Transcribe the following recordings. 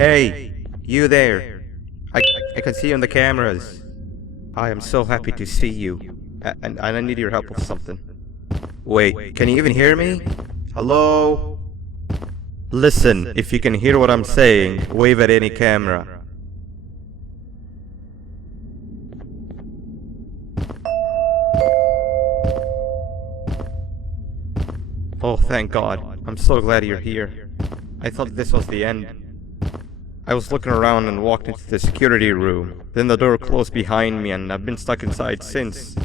Hey, you there. I can see you on the cameras. I am so happy to see you. And I need your help with something. Wait, can you even hear me? Hello? Listen, if you can hear what I'm saying, wave at any camera. Oh, thank God. I'm so glad you're here. I thought this was the end. I was looking around and walked into the security room. Then the door closed behind me and I've been stuck inside since.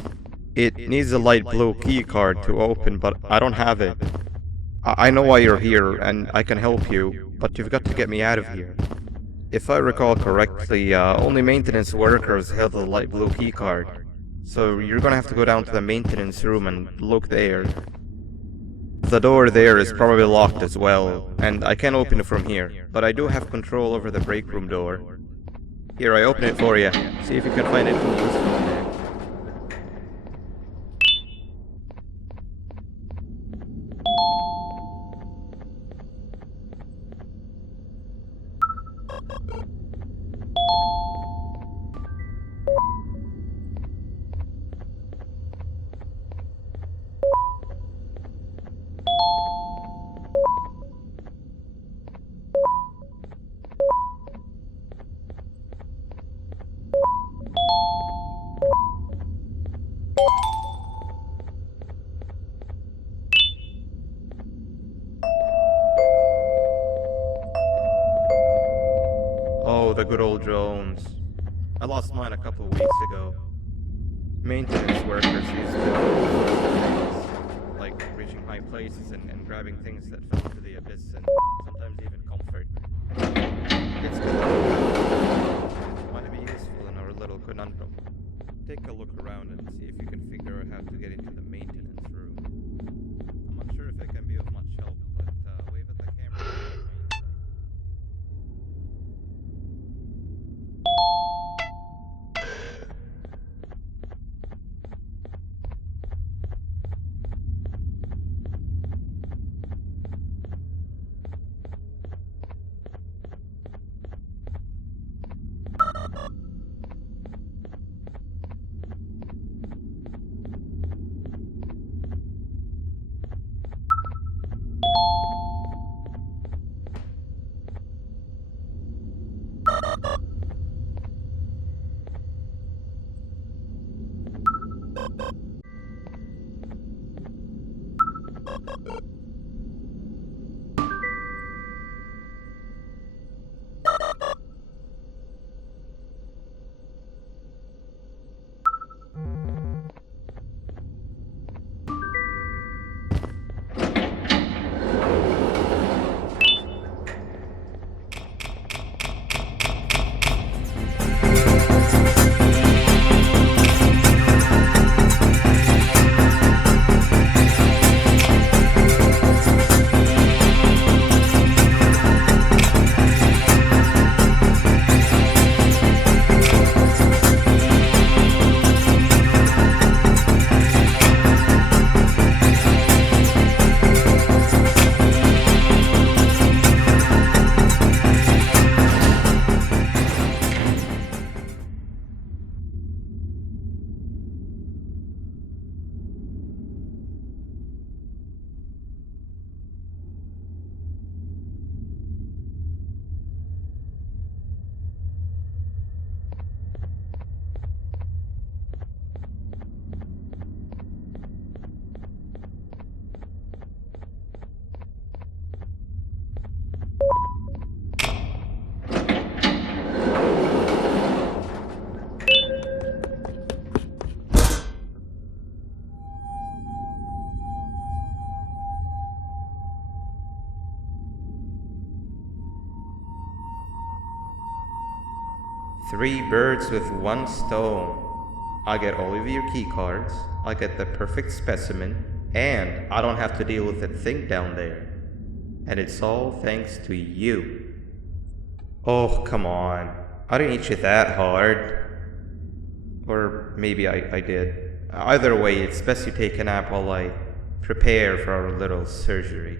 It needs a light blue key card to open, but I don't have it. I know why you're here and I can help you, but you've got to get me out of here. If I recall correctly, only maintenance workers have the light blue key card. So you're gonna have to go down to the maintenance room and look there. The door there is probably locked as well, and I can't open it from here, but I do have control over the break room door. Here, I open it for you. See if you can find anything useful in there. Oh, the good old drones. I lost mine a couple of weeks ago. Maintenance workers used to do all sorts of things, like reaching high places and grabbing things that fell into the abyss and sometimes even comfort. It's good that it might be useful in our little conundrum. Take a look around and see if you can figure out how to get into the maintenance room. I'm unsure if I can be of much help, but wave at the camera. Three birds with one stone. I get all of your key cards, I get the perfect specimen, and I don't have to deal with that thing down there. And it's all thanks to you. Oh, come on. I didn't hit you that hard. Or maybe I did. Either way, it's best you take a nap while I prepare for our little surgery.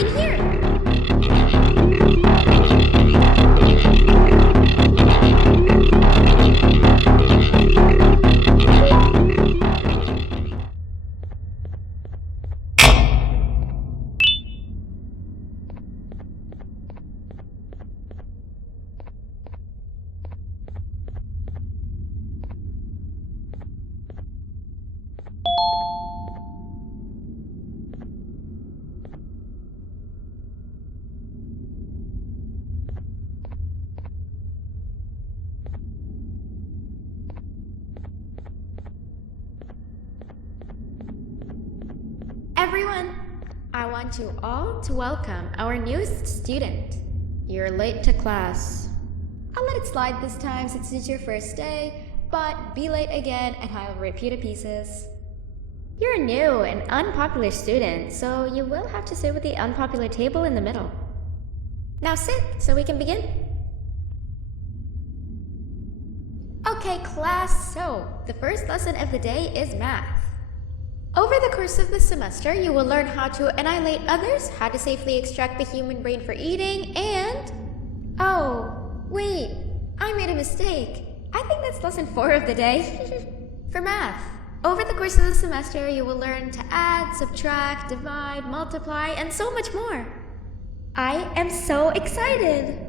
In here! Everyone, I want you all to welcome our newest student. You're late to class. I'll let it slide this time since it's your first day, but be late again and I'll rip you to pieces. You're a new and unpopular student, so you will have to sit with the unpopular table in the middle. Now sit so we can begin. Okay, class, so the first lesson of the day is math. Over the course of the semester, you will learn how to annihilate others, how to safely extract the human brain for eating, and... Oh, wait, I made a mistake. I think that's lesson 4 of the day. For math. Over the course of the semester, you will learn to add, subtract, divide, multiply, and so much more. I am so excited!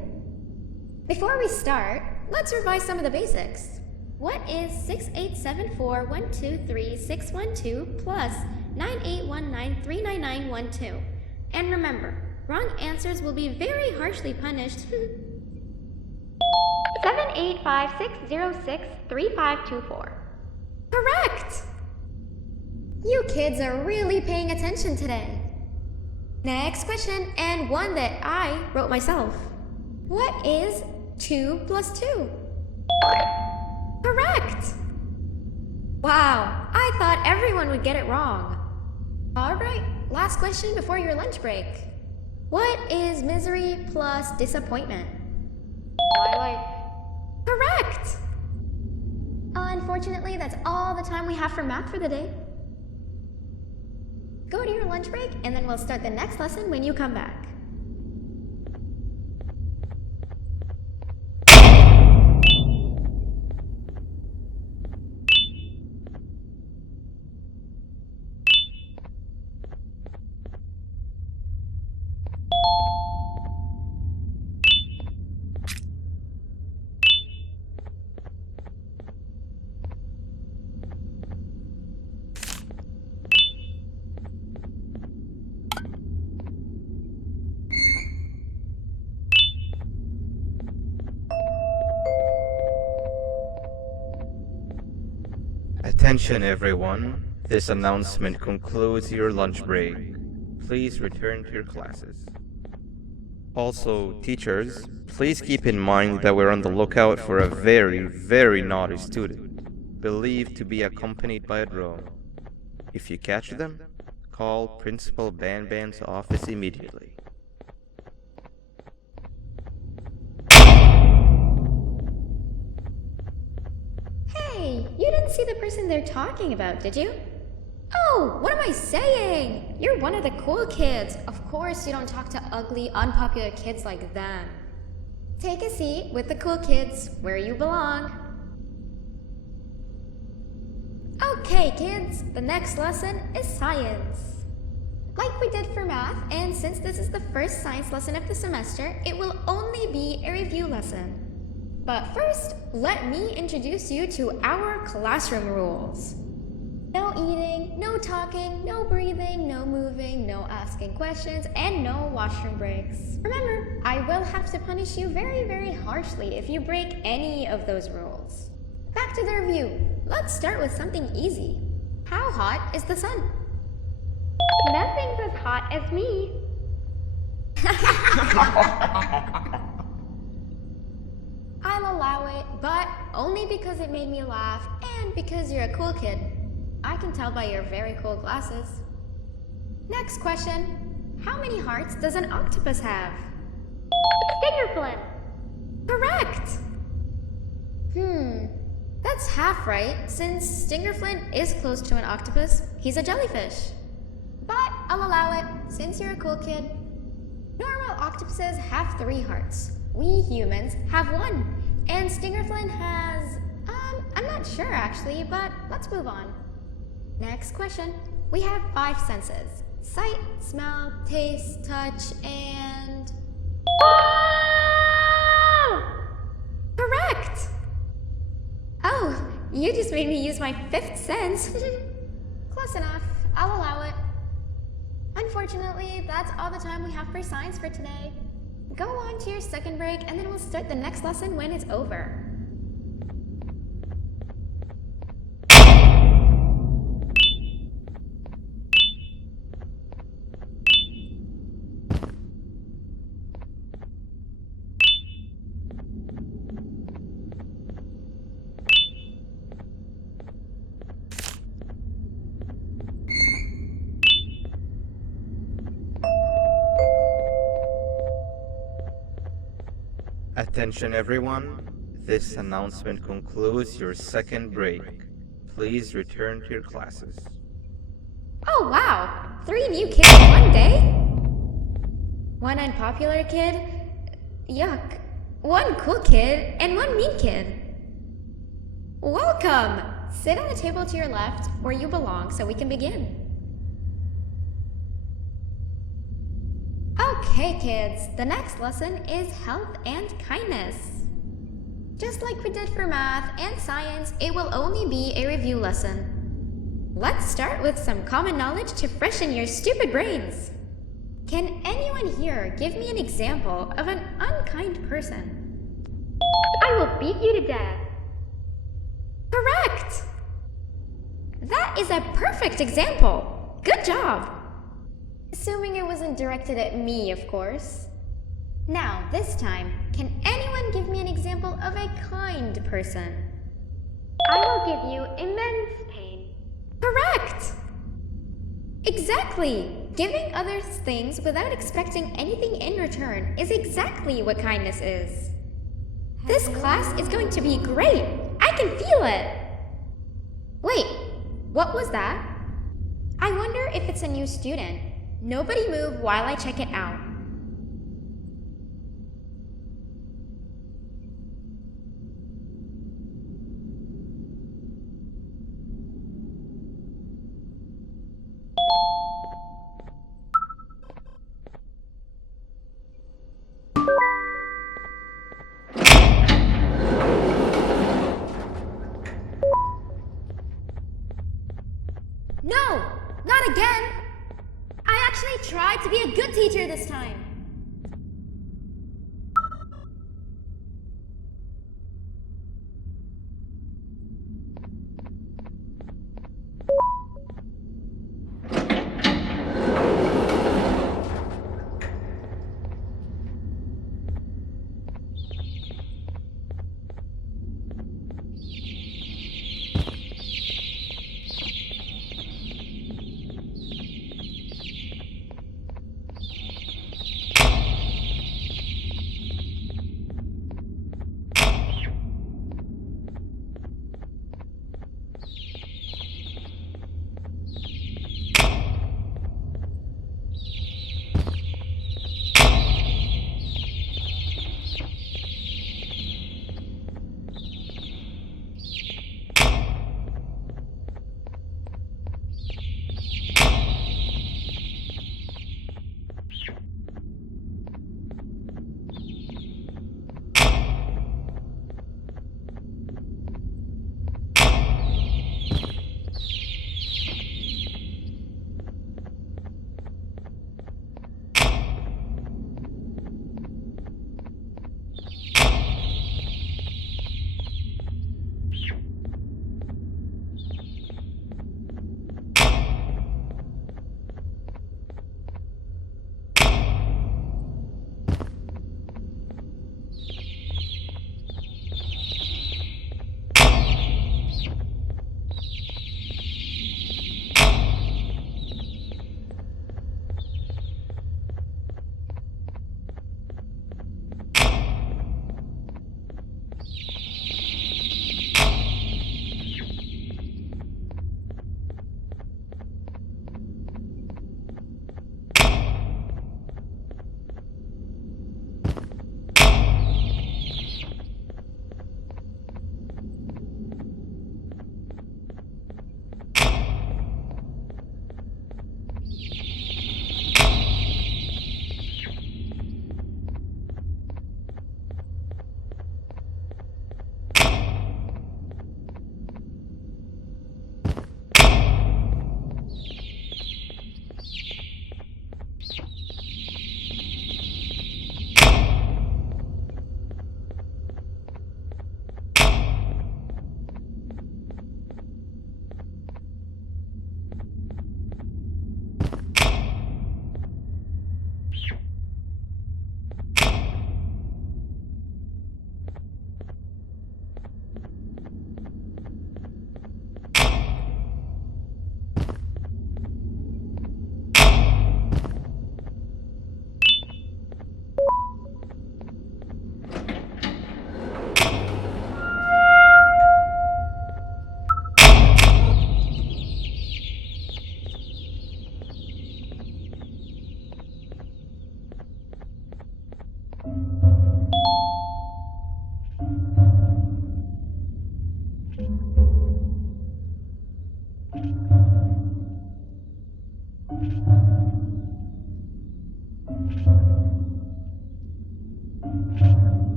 Before we start, let's revise some of the basics. What is 6874123612 plus 9819399912? And remember, wrong answers will be very harshly punished. 785-606-3524. Correct! You kids are really paying attention today. Next question, and one that I wrote myself. What is 2 plus 2? Correct! Wow, I thought everyone would get it wrong. Alright, last question before your lunch break. What is misery plus disappointment? My life. Correct! Unfortunately, that's all the time we have for math for the day. Go to your lunch break, and then we'll start the next lesson when you come back. Attention everyone, this announcement concludes your lunch break. Please return to your classes. Also, teachers, please keep in mind that we're on the lookout for a very naughty student, believed to be accompanied by a drone. If you catch them, call Principal Banban's office immediately. Hey, you didn't see the person they're talking about, did you? Oh, what am I saying? You're one of the cool kids. Of course you don't talk to ugly, unpopular kids like them. Take a seat with the cool kids where you belong. Okay, kids, the next lesson is science. Like we did for math, and since this is the first science lesson of the semester, it will only be a review lesson. But first, let me introduce you to our classroom rules. No eating, no talking, no breathing, no moving, no asking questions, and no washroom breaks. Remember, I will have to punish you very harshly if you break any of those rules. Back to the review. Let's start with something easy. How hot is the sun? Nothing's as hot as me. I'll allow it, but only because it made me laugh and because you're a cool kid. I can tell by your very cool glasses. Next question. How many hearts does an octopus have? Stingerflint. Correct! That's half right, since Stingerflint is close to an octopus. He's a jellyfish. But I'll allow it, since you're a cool kid. Normal octopuses have 3 hearts. We humans have 1. And Stingerflint has... I'm not sure actually, but let's move on. Next question. We have 5 senses. Sight, smell, taste, touch, and... Correct! Oh, you just made me use my 5th sense. Close enough. I'll allow it. Unfortunately, that's all the time we have for science for today. Go on to your second break, and then we'll start the next lesson when it's over. Attention everyone, this announcement concludes your second break. Please return to your classes. Oh wow! 3 new kids in one day? 1 unpopular kid? Yuck. 1 cool kid and 1 mean kid. Welcome! Sit on the table to your left, where you belong, so we can begin. Okay, kids, the next lesson is health and kindness. Just like we did for math and science, it will only be a review lesson. Let's start with some common knowledge to freshen your stupid brains. Can anyone here give me an example of an unkind person? I will beat you to death. Correct! That is a perfect example. Good job! Assuming it wasn't directed at me, of course. Now, this time, can anyone give me an example of a kind person? I will give you immense pain. Correct! Exactly! Giving others things without expecting anything in return is exactly what kindness is. This class is going to be great! I can feel it! Wait, what was that? I wonder if it's a new student. Nobody move while I check it out. No! Not again! I actually tried to be a good teacher this time.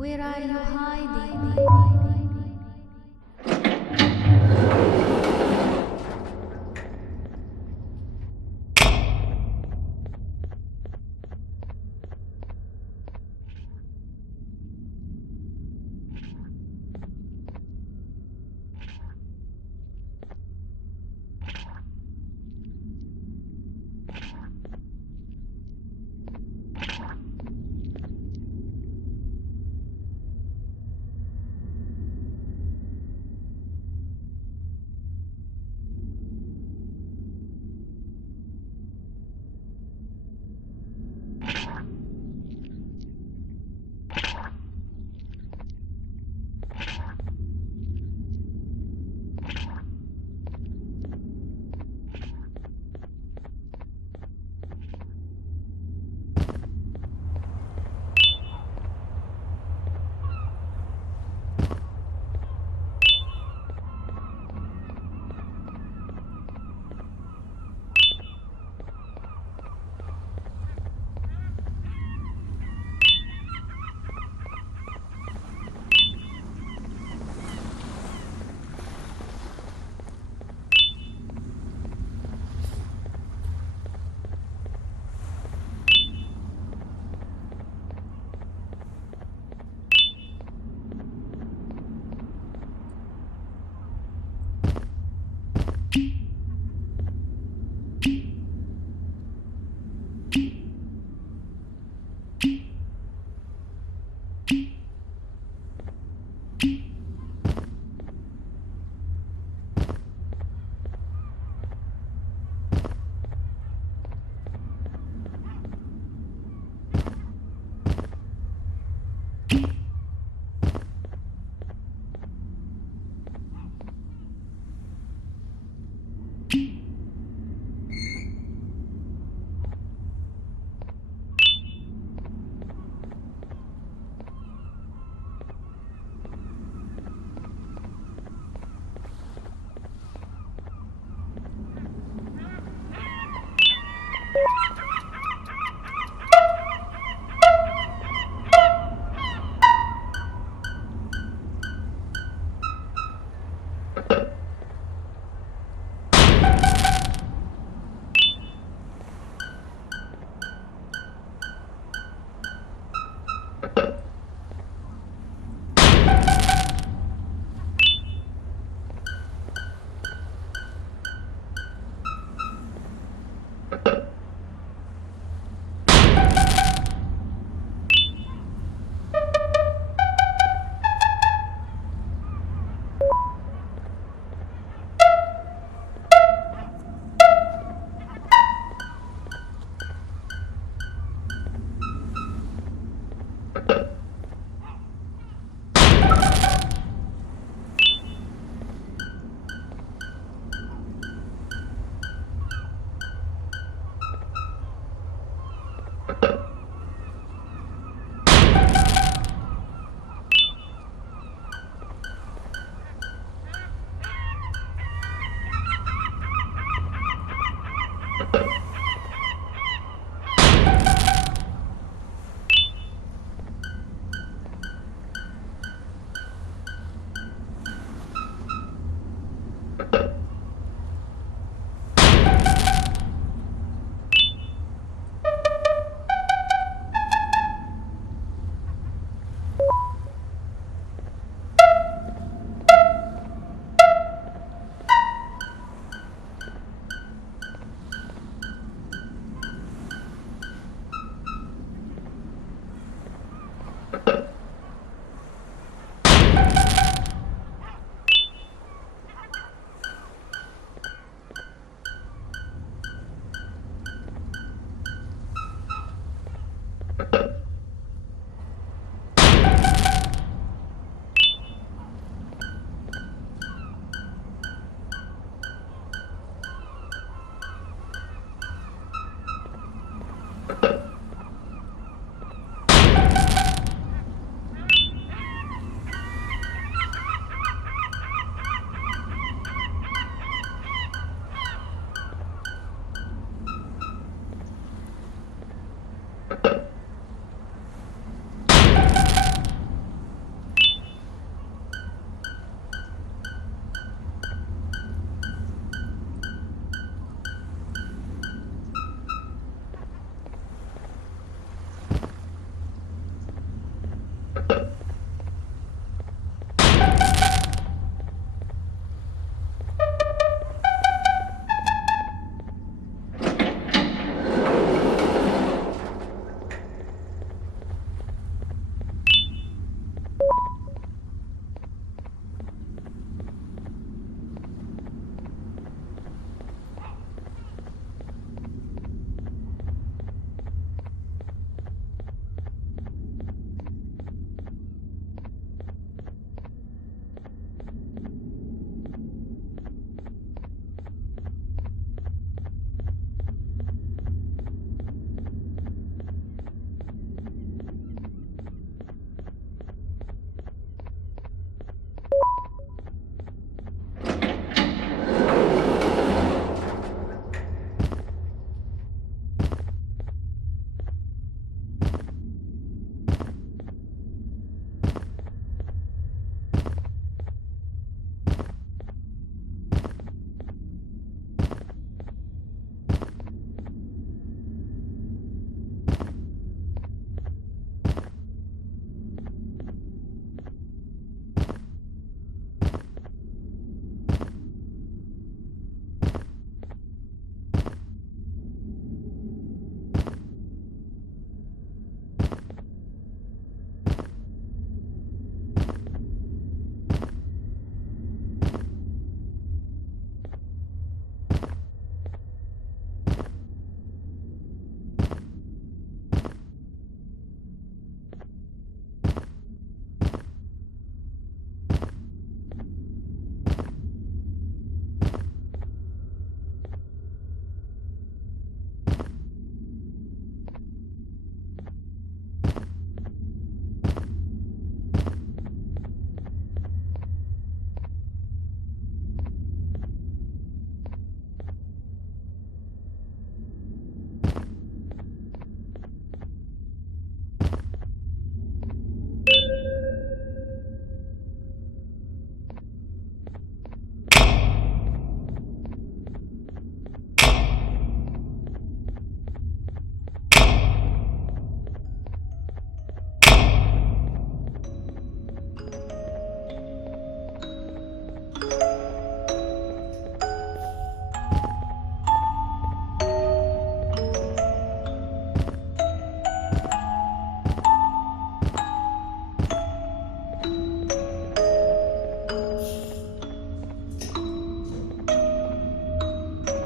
Where are you hiding?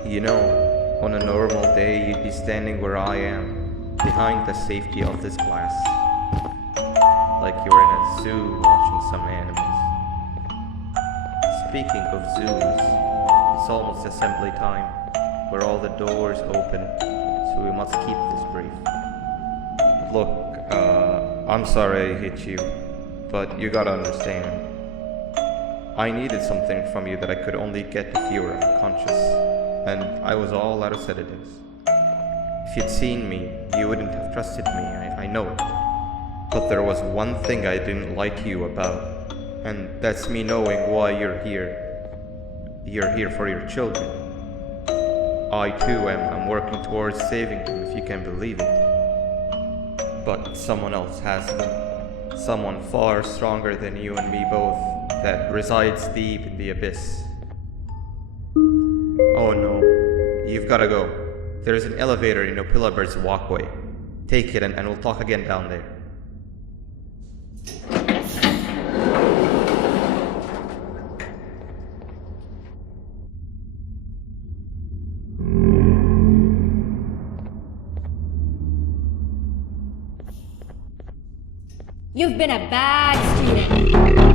You know, on a normal day you'd be standing where I am, behind the safety of this glass. Like you're in a zoo watching some animals. Speaking of zoos, it's almost assembly time, where all the doors open, so we must keep this brief. Look, I'm sorry I hit you, but you gotta understand. I needed something from you that I could only get if you were unconscious, and I was all out of sedatives. If you'd seen me, you wouldn't have trusted me, I know it. But there was one thing I didn't like you about, and that's me knowing why you're here. You're here for your children. I too am working towards saving them, if you can believe it. But someone else has them. Someone far stronger than you and me both, that resides deep in the abyss. Oh no, you've gotta go. There's an elevator in Opillabird's walkway. Take it and we'll talk again down there. You've been a bad student.